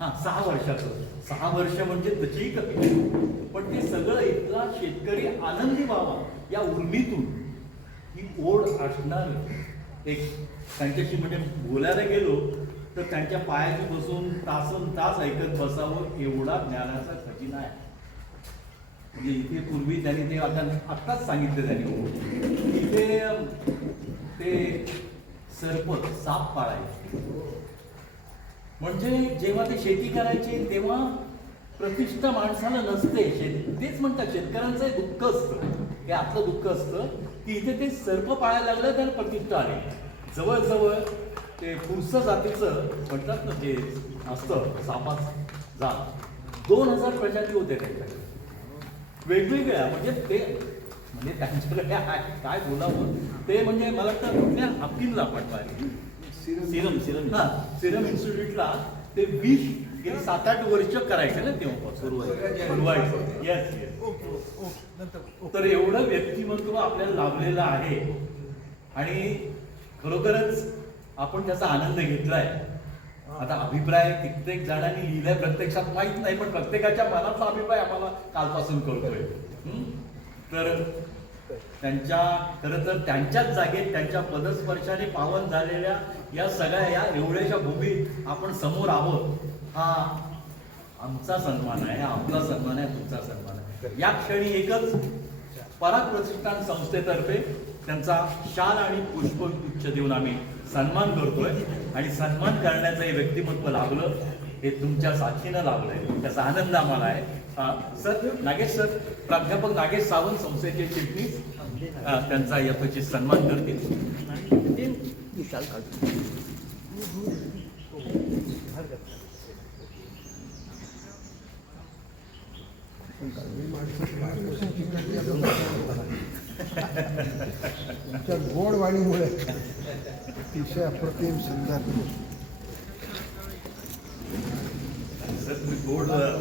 हा सहा वर्षाचं. सहा वर्ष म्हणजे तशी कमी. पण ते सगळं इथला शेतकरी आनंदी व्हावा या उर्मीतून ही ओढ असणार एक. त्यांच्याशी म्हणजे बोलायला गेलो तर त्यांच्या पायाची बसून तासन तास ऐकत बसावं एवढा ज्ञानाचा खजिना आहे. म्हणजे इथे पूर्वी त्यांनी ते आता आत्ताच सांगितलं त्यांनी. इथे ते सर्प साप पाळायचे. म्हणजे जेव्हा ते शेती करायचे तेव्हा प्रतिष्ठा माणसाला नसते शेती. तेच म्हणतात शेतकऱ्यांचं एक दुःख असतं. हे आपलं दुःख असतं की इथे ते सर्प पाळायला लागलं त्याला प्रतिष्ठा आली. जवळजवळ ते पुरस जातीचं म्हणतात ना ते असतं सापाच जात. दोन हजार प्रजाती होते त्यांच्याकडे. वेगवेगळ्या म्हणजे ते म्हणजे त्यांच्याकडे काय काय बोलावं? ते म्हणजे मला वाटतं कुठल्या हाफकिनला पाठवायला सिरम. सिरम हा सिरम इन्स्टिट्यूटला ते विष गेली सात आठ वर्ष करायचे ना तेव्हा सुरुवात. येस येस तर एवढं व्यक्तिमत्व आपल्याला लाभलेलं आहे. आणि खरोखरच आपण त्याचा आनंद घेतलाय. आता अभिप्राय कित्येक जणांनी लिहिलाय प्रत्यक्षात माहीत नाही पण प्रत्येकाच्या मनातला अभिप्राय आम्हाला कालपासून कळतोय. हं? तर त्यांच्या खरं तर त्यांच्याच जागेत त्यांच्या पदस्पर्शाने पावन झालेल्या या सगळ्या या एवढ्याशा भूमीत आपण समोर आहोत हा आमचा सन्मान आहे हा आपला सन्मान आहे तुमचा सन्मान आहे. या क्षणी एकच पराग प्रतिष्ठान संस्थेतर्फे त्यांचा शाल आणि पुष्पगुच्छ देऊन आम्ही सन्मान करतोय. आणि सन्मान करण्याचं हे व्यक्तिमत्व लाभलं. हे तुमच्या साथीनं लाभलंय त्याचा आनंद आम्हाला आहे. सर नागेश सर प्राध्यापक नागेश सावंत संस्थेचे चिटणीस त्यांचा यथोचित सन्मान करतील. गोड वाणीमुळे अतिशय अप्रतिम सुंदर सर तुम्ही गोड अं,